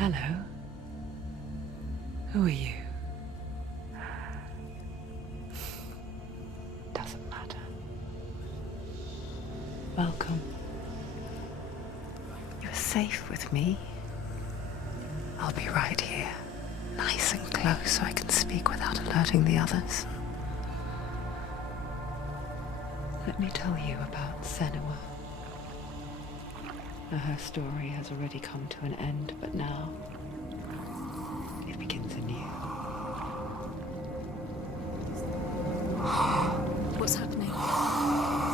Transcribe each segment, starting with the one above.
Hello. Who are you? Doesn't matter. Welcome. You're safe with me. I'll be right here, nice and close so I can speak without alerting the others. Let me tell you about Senua. Her story has already come to an end, but now it begins anew. What's happening?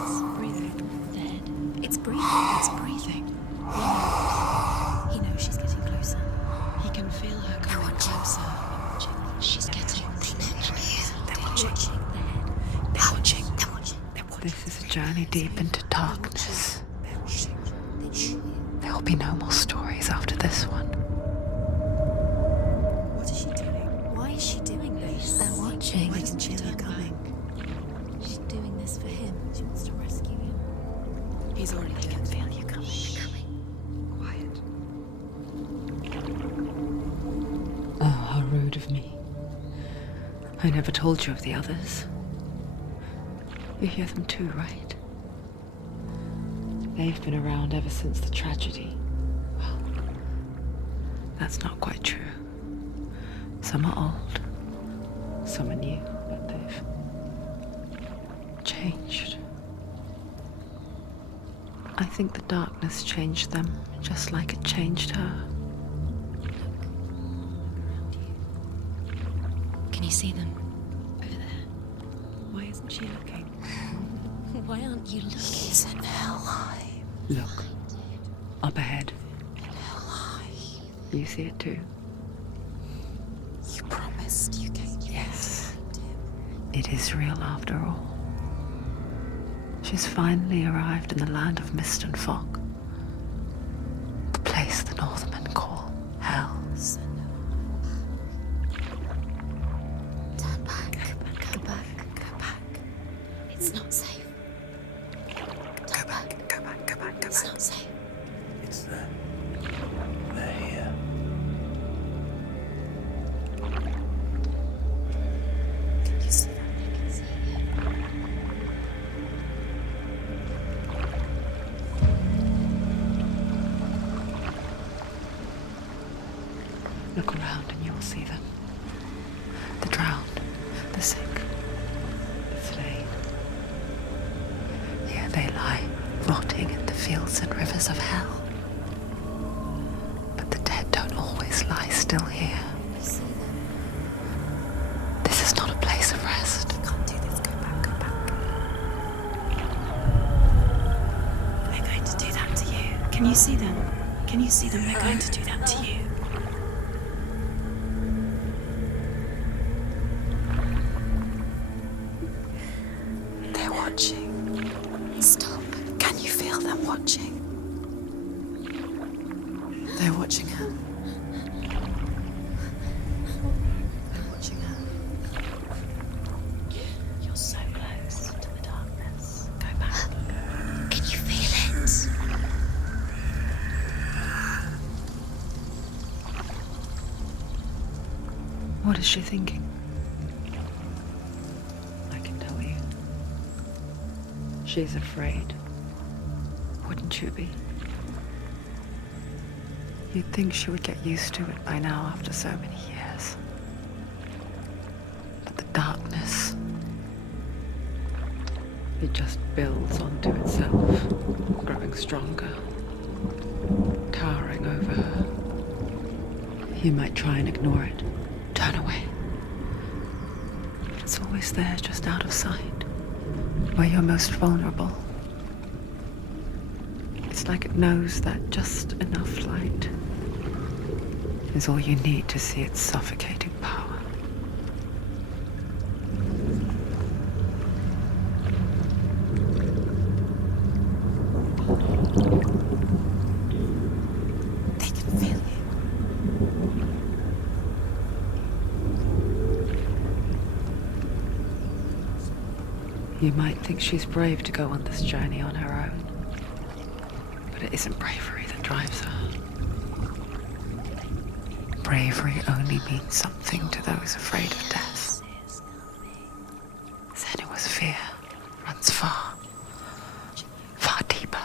It's breathing. Dead. It's breathing. It's breathing. Yeah. He knows she's getting closer. He can feel her coming closer. She's getting closer. They're watching. They're watching. They're watching. This is a journey deep into darkness. There will be no more stories after this one. What is she doing? Why is she doing this? They're watching. Why doesn't she feel coming? She's doing this for him. She wants to rescue him. He's already here. I can feel you coming. Quiet. Oh, how rude of me. I never told you of the others. You hear them too, right? They've been around ever since the tragedy. Well, that's not quite true. Some are old, some are new, but they've changed. I think the darkness changed them, just like it changed her. Can you see them? Over there. Why isn't she looking? Why aren't you looking? He's in hell. Look, up ahead. You see it too? You promised you came. Yes. It is real after all. She's finally arrived in the land of mist and fog. The place the Northmen call hell. Turn back. Go back. Go back. It's not safe. It's not safe. It's there. They're here. Can you see that? I can see it. Look around and you will see them. The drowned, the sick, the slain. Here they lie, rotting in the fields and rivers of hell. But the dead don't always lie still here. I see them. This is not a place of rest. You can't do this. Go back. They're going to do that to you. Can you see them? Can you see them? They're going to do that to you. They're watching. Stop. Can you feel them watching? They're watching her. They're watching her. You're so close to the darkness. Go back. Can you feel it? What is she thinking? I can tell you. She's afraid. Wouldn't you be? You'd think she would get used to it by now after so many years. But the darkness, it just builds onto itself, growing stronger, towering over her. You might try and ignore it, turn away. But it's always there, just out of sight, where you're most vulnerable. It's like it knows that just enough light is all you need to see its suffocating power. They can feel you. You might think she's brave to go on this journey on her own, but it isn't bravery that drives her. bravery only means something to those afraid of death. Senua's fear runs far, far deeper.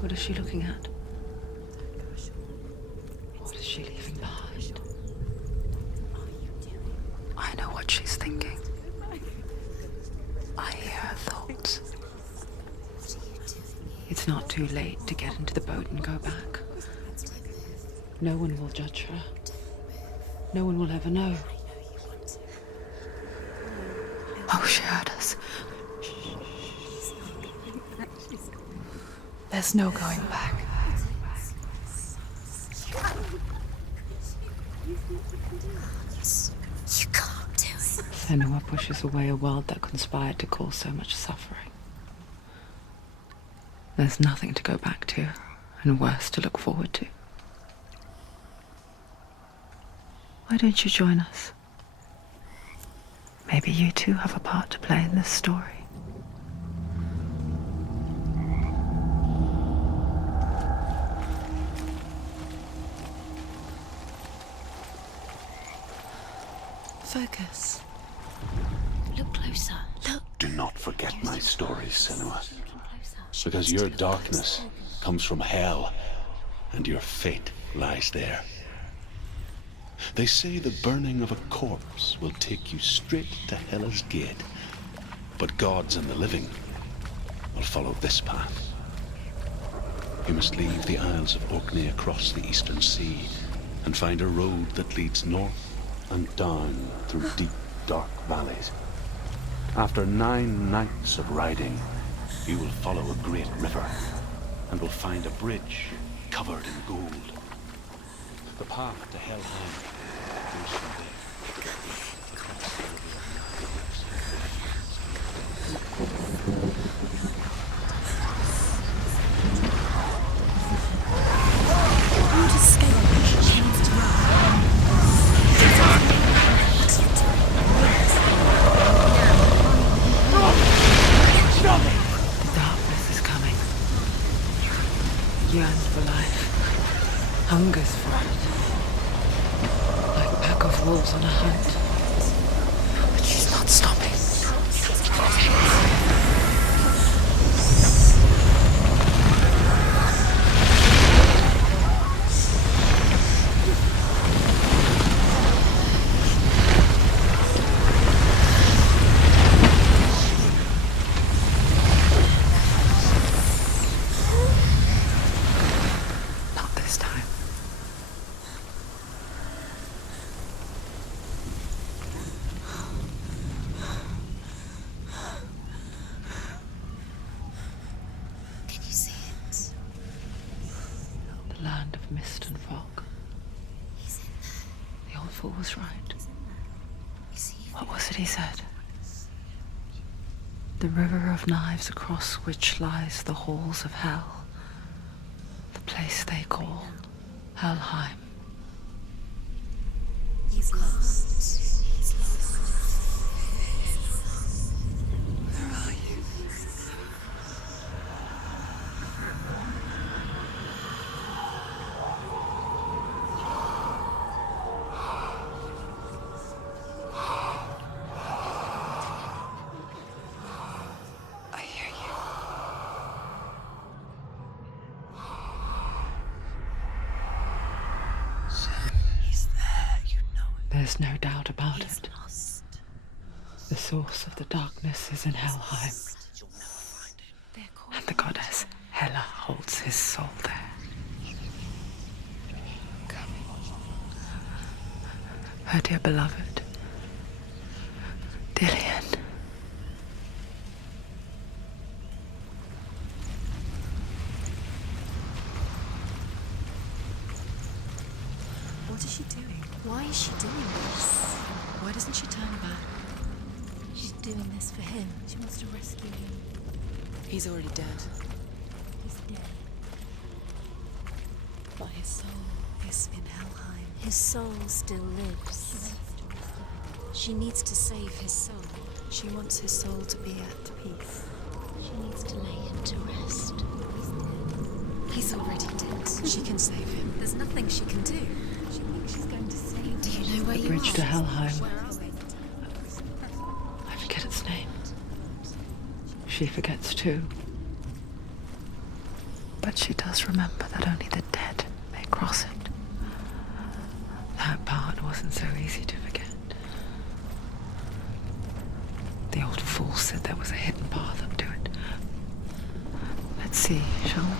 What is she looking at? What is she leaving behind? I know what she's thinking. I hear her thoughts. It's not too late to get into the boat and go back. No one will judge her. No one will ever know. Oh, she heard us. There's no going back. You can't do it. Senua pushes away a world that conspired to cause so much suffering. There's nothing to go back to, and worse to look forward to. Why don't you join us? Maybe you too have a part to play in this story. Focus. Look closer. Look. Do not forget my stories, Senua, because your darkness comes from hell, and your fate lies there. They say the burning of a corpse will take you straight to Hela's gate, but gods and the living will follow this path. You must leave the Isles of Orkney across the eastern sea and find a road that leads north and down through deep, dark valleys. After 9 nights of riding, you will follow a great river and will find a bridge covered in gold. The path to Helheim goes from there. Don't escape. Changed to Darkness is coming. Yearns for life. Hungers for it. Like a pack of wolves on a hunt. But she's not stopping. Not this time. Can you see it? The land of mist and fog. He's in there. The old fool was right. You see him? What was it he said? The river of knives across which lies the halls of hell. The place they call Helheim. He's lost. He's lost. Where are you? I hear you. He's there. You know it. There's no doubt about He's it. lost. The source of the darkness is in Helheim, You'll never find him. They're called. and the goddess Hela holds his soul there. Her dear beloved, Dillian. What is she doing? Why is she doing this? Why doesn't she turn back? She's doing this for him. She wants to rescue him. He's already dead. He's dead. But his soul is in Helheim. His soul still lives. She needs to save his soul. She wants his soul to be at peace. She needs to lay him to rest. He's already dead. She can save him. There's nothing she can do. She thinks she's going to save him. Do you know where The you bridge are? to Helheim. Where are we? I forget its name. She forgets too. But she does remember that only the dead may cross it. That part wasn't so easy to forget. The old fool said there was a hidden path up to it. Let's see, shall we?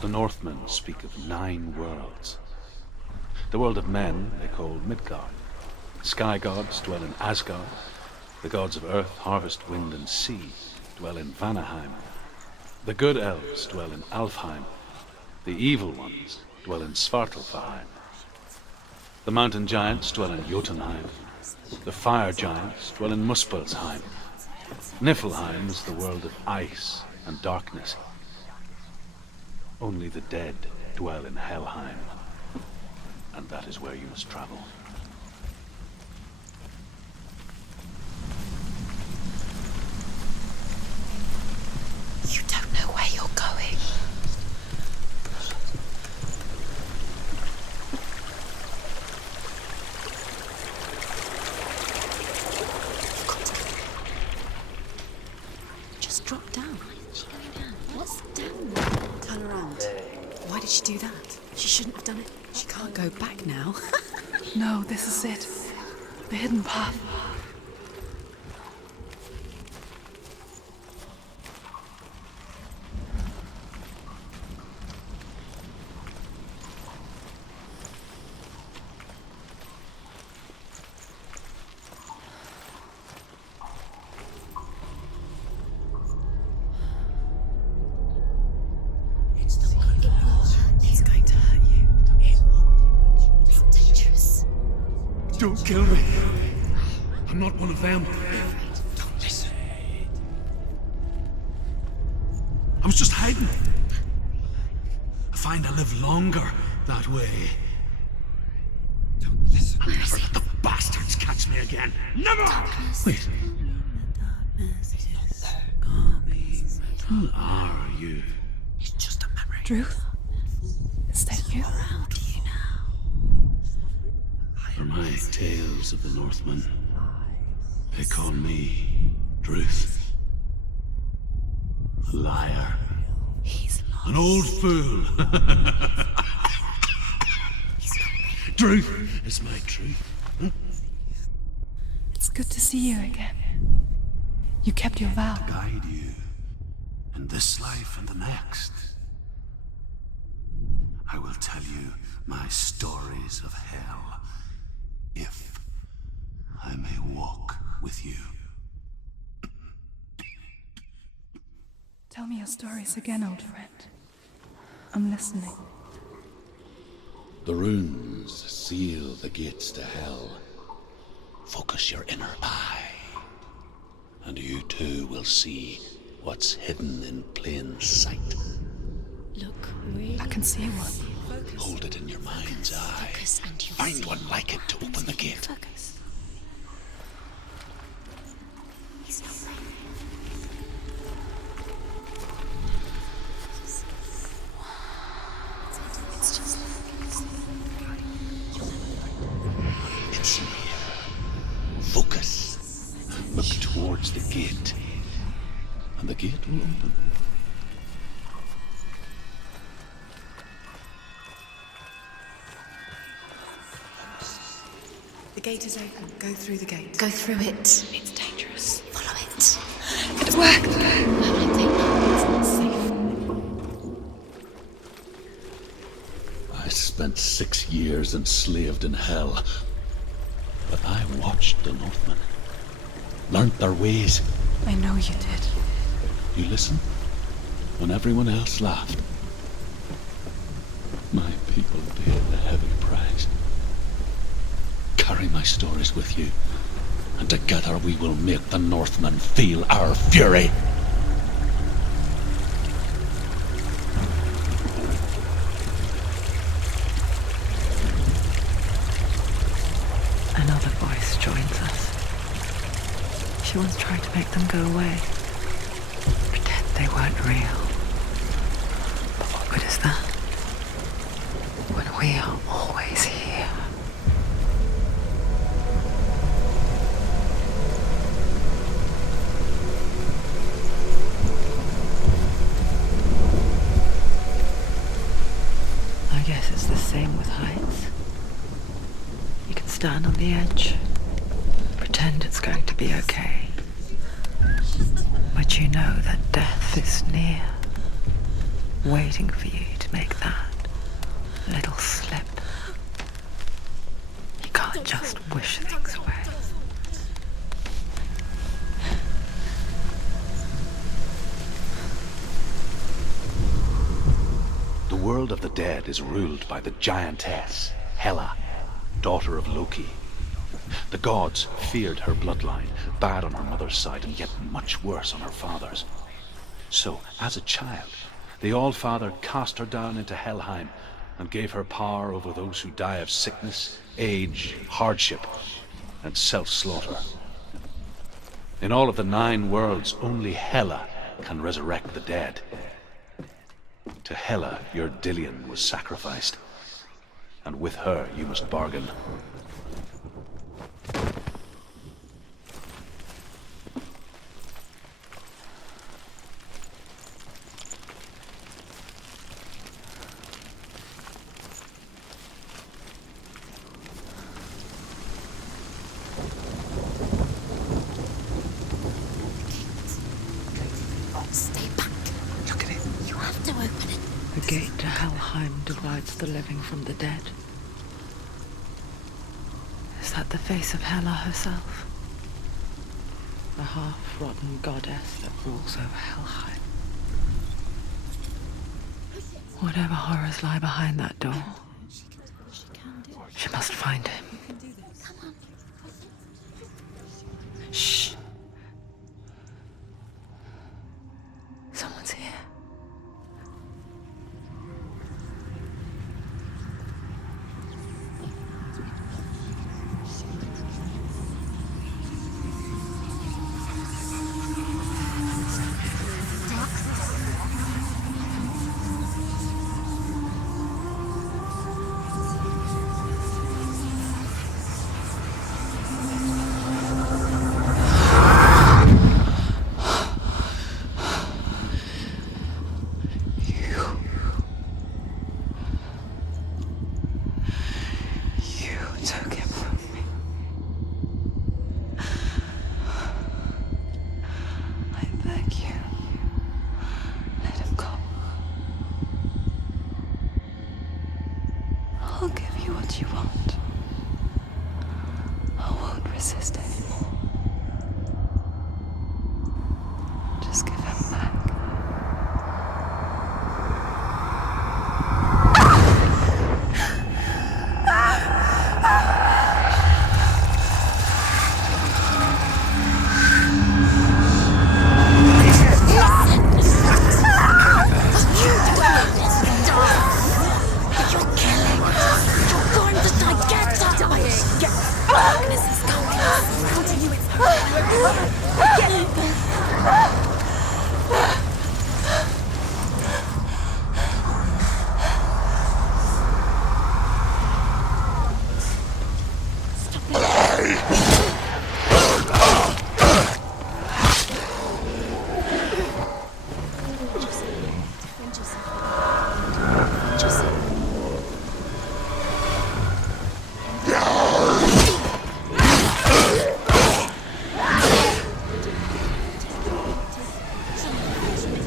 The Northmen speak of 9 worlds. The world of men they call Midgard. Sky gods dwell in Asgard. The gods of earth, harvest, wind, and sea dwell in Vanaheim. The good elves dwell in Alfheim. The evil ones dwell in Svartalfheim. The mountain giants dwell in Jotunheim. The fire giants dwell in Muspelheim. Niflheim is the world of ice and darkness. Only the dead dwell in Helheim, and that is where you must travel. You don't know where you're going. Just drop down. What's down? Turn around. Why did she do that? She shouldn't have done it. She can't go back now. No, this is it. The hidden path. He's going to hurt you. It's dangerous. Don't kill me. I'm not one of them. Don't listen. I was just hiding. I find I live longer that way. Don't listen. I'll never let the bastards catch me again. Never! Wait, who are you? It's just a memory. Ruth? Is that you? For my tales of the Northmen, they call me Druth. A liar. He's lost. An old fool. Truth is my truth. It's good to see you again. You kept your vow. Guide you in this life and the next. I will tell you my stories of hell, if I may walk with you. Tell me your stories again, old friend. I'm listening. The runes seal the gates to hell. Focus your inner eye, and you too will see what's hidden in plain sight. Look, really. I can see one. Hold it in your mind's eye. Focus and you'll Find see. one like it to open the gate. Focus. He's not there. It's just It's here. Focus. Look towards the gate. and the gate will open. The gate is open. Go through the gate. Go through it. It's dangerous. Follow it. It worked. I think it's not safe. I spent 6 years enslaved in hell, but I watched the Northmen, learnt their ways. I know you did. You listen when everyone else laughed. My people paid a heavy price. Carry my stories with you, and together we will make the Northmen feel our fury. Another voice joins us. She once tried to make them go away. Pretend they weren't real. But what good is that? When we are always here. I guess it's the same with heights. You can stand on the edge, pretend it's going to be okay. But you know that death is near, waiting for you to make that little slip. You can't just wish things away. The world of the dead is ruled by the giantess, Hela, daughter of Loki. The gods feared her bloodline, bad on her mother's side and yet much worse on her father's. So, as a child, the All-Father cast her down into Helheim and gave her power over those who die of sickness, age, hardship, and self-slaughter. In all of the 9 worlds, only Hela can resurrect the dead. To Hela, your Dillion was sacrificed, and with her you must bargain. Stay back. Look at it. You have to open it. The gate to Helheim divides the living from the dead. Is that the face of Hela herself? The half-rotten goddess that rules over Helheim. Whatever horrors lie behind that door, she must find him. Shh. Someone's here.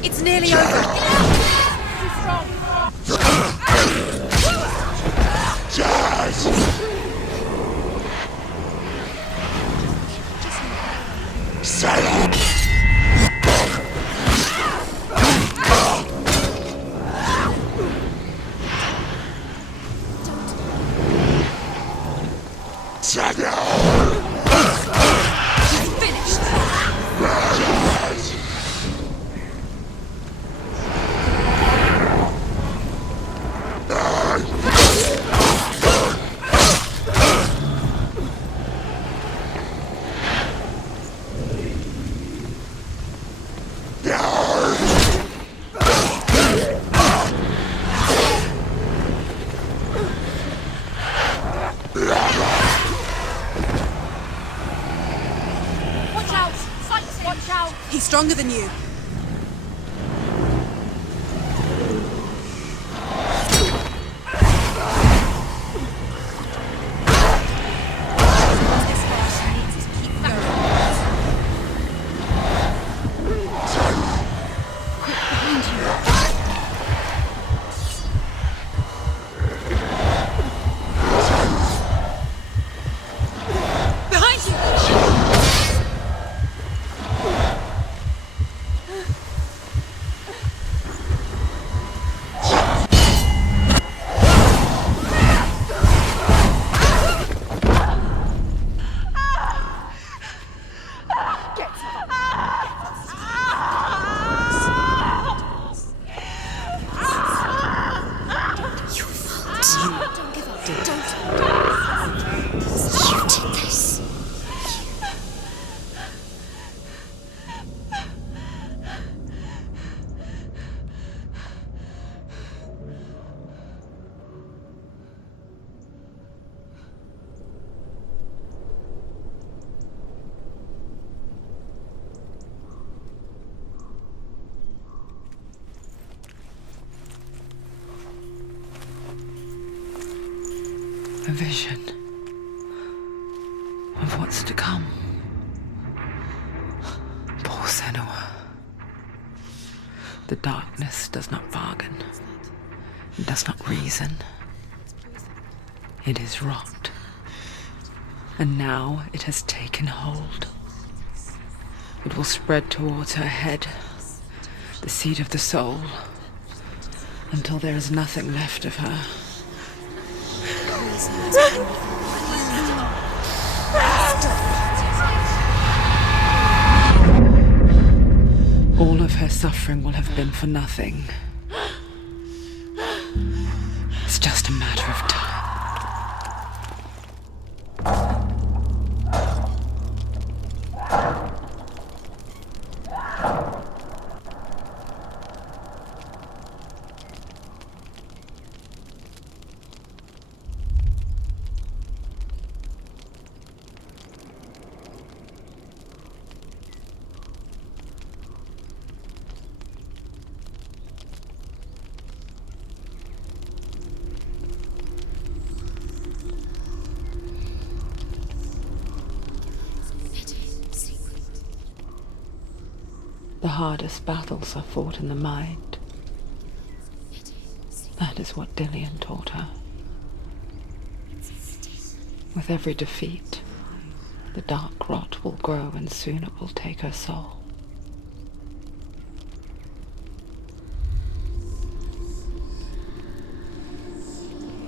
It's nearly over. He's stronger than you. A vision of what's to come. Poor Senua. The darkness does not bargain. It does not reason. It is rot. And now it has taken hold. It will spread towards her head, the seat of the soul, until there is nothing left of her. All of her suffering will have been for nothing. It's just a matter of time. The hardest battles are fought in the mind. That is what Dillian taught her. With every defeat, the dark rot will grow and soon it will take her soul.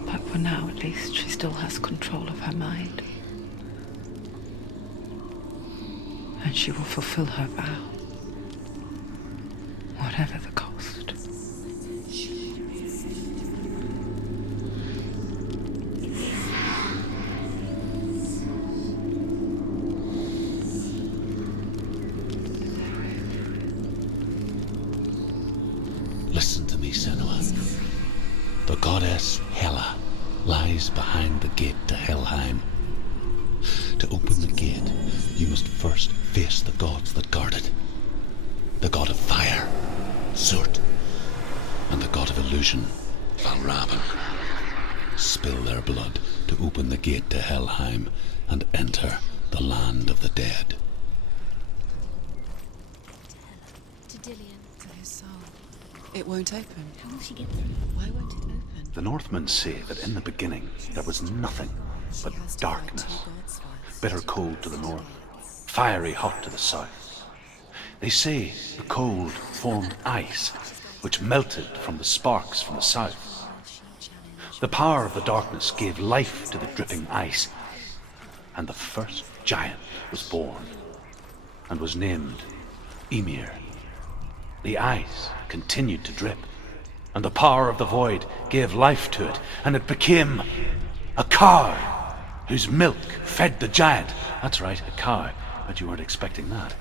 But for now, at least, she still has control of her mind. And she will fulfill her vow. Whatever the cost. Listen to me, Senua. The goddess Hela lies behind the gate to Helheim. To open the gate, you must first face the gods that guard it. The god of fire, Surt, and the god of illusion, Valravan. Spill their blood to open the gate to Helheim and enter the land of the dead. To Dillian. To his soul. It won't open. How will she get through? Why won't it open? The Northmen say that in the beginning there was nothing but darkness. Bitter cold to the north, fiery hot to the south. They say the cold formed ice, which melted from the sparks from the south. The power of the darkness gave life to the dripping ice, and the first giant was born, and was named Ymir. The ice continued to drip, and the power of the void gave life to it, and it became a cow whose milk fed the giant. That's right, a cow, but you weren't expecting that.